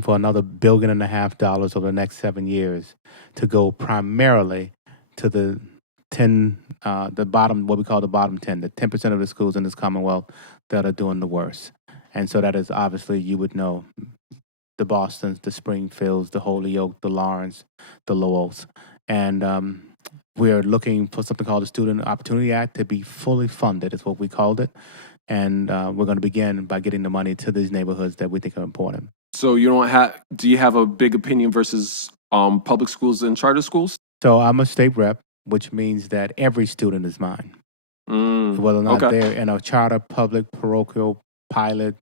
for another $1.5 billion over the next 7 years to go primarily to the the bottom, what we call the bottom 10, the 10% of the schools in this Commonwealth that are doing the worst. And so that is obviously, you would know, the Bostons, the Springfields, the Holyoke, the Lawrence, the Lowells. And we're looking for something called the Student Opportunity Act to be fully funded, is what we called it. And we're going to begin by getting the money to these neighborhoods that we think are important. So do you have a big opinion versus public schools and charter schools? So I'm a state rep, which means that every student is mine. Whether or not they're in a charter, public, parochial, pilot,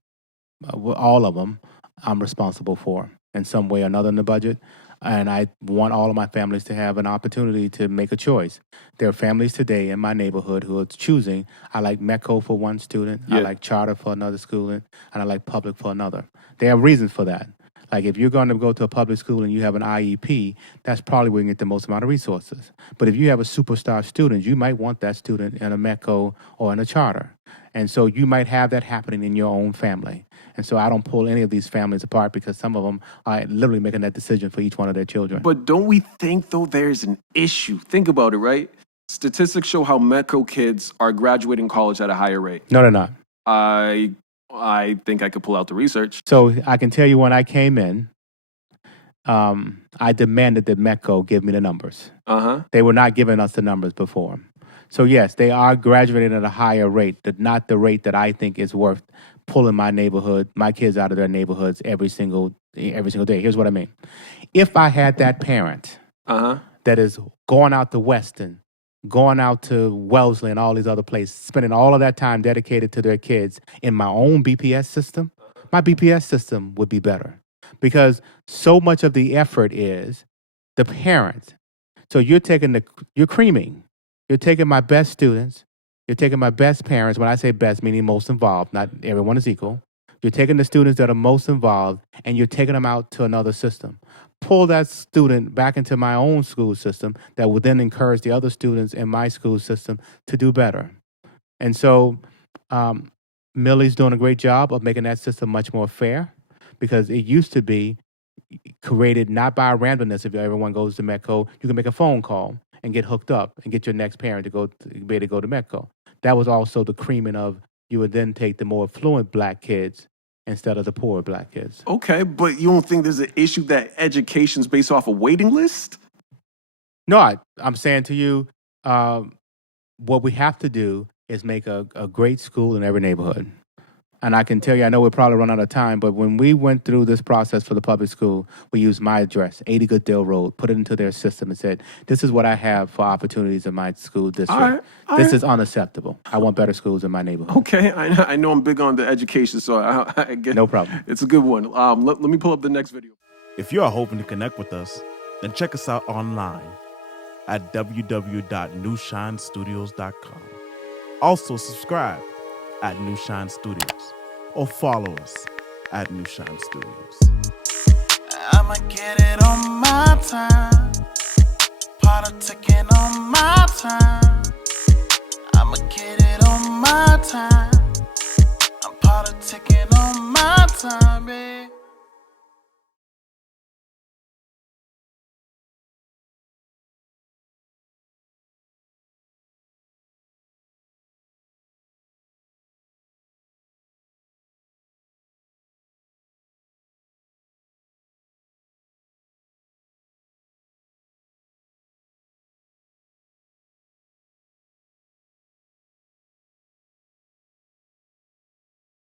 all of them, I'm responsible for in some way or another in the budget. And I want all of my families to have an opportunity to make a choice. There are families today in my neighborhood who are choosing. I like METCO for one student. I like charter for another student. And I like public for another. There are reasons for that. Like if you're going to go to a public school and you have an IEP, that's probably where you get the most amount of resources. But if you have a superstar student, you might want that student in a METCO or in a charter. And so you might have that happening in your own family. And so I don't pull any of these families apart because some of them are literally making that decision for each one of their children. But don't we think, though, there's an issue? Think about it, right? Statistics show how METCO kids are graduating college at a higher rate. No, they're not. I think I could pull out the research. So I can tell you when I came in, I demanded that METCO give me the numbers. They were not giving us the numbers before. So yes, they are graduating at a higher rate, but not the rate that I think is worth pulling my kids out of their neighborhoods every single day. Here's what I mean. If I had that parent that is going out to Weston, going out to Wellesley and all these other places, spending all of that time dedicated to their kids in my own BPS system, my BPS system would be better. Because so much of the effort is the parent. So you're creaming. You're taking my best students. You're taking my best parents. When I say best, meaning most involved, not everyone is equal. You're taking the students that are most involved and you're taking them out to another system. Pull that student back into my own school system that will then encourage the other students in my school system to do better. And so Millie's doing a great job of making that system much more fair because it used to be created not by randomness. If everyone goes to METCO, you can make a phone call and get hooked up and get your next parent to be able to go to METCO. That was also the creaming of you would then take the more affluent black kids instead of the poor black kids. Okay, but you don't think there's an issue that education's based off a waiting list? No, I'm saying to you, what we have to do is make a great school in every neighborhood. And I can tell you, I know we'll probably run out of time, but when we went through this process for the public school, we used my address, 80 Goodale Road, put it into their system and said, this is what I have for opportunities in my school district. This is unacceptable. I want better schools in my neighborhood. Okay, I know I'm big on the education, so I get no problem. It's a good one. Let me pull up the next video. If you are hoping to connect with us, then check us out online at www.newshinestudios.com. Also subscribe at Nushine Studios or follow us at Nushine Studios. I'ma get it on my time, politicking on my time. I'ma get it on my time, I'm politicking on my time, babe.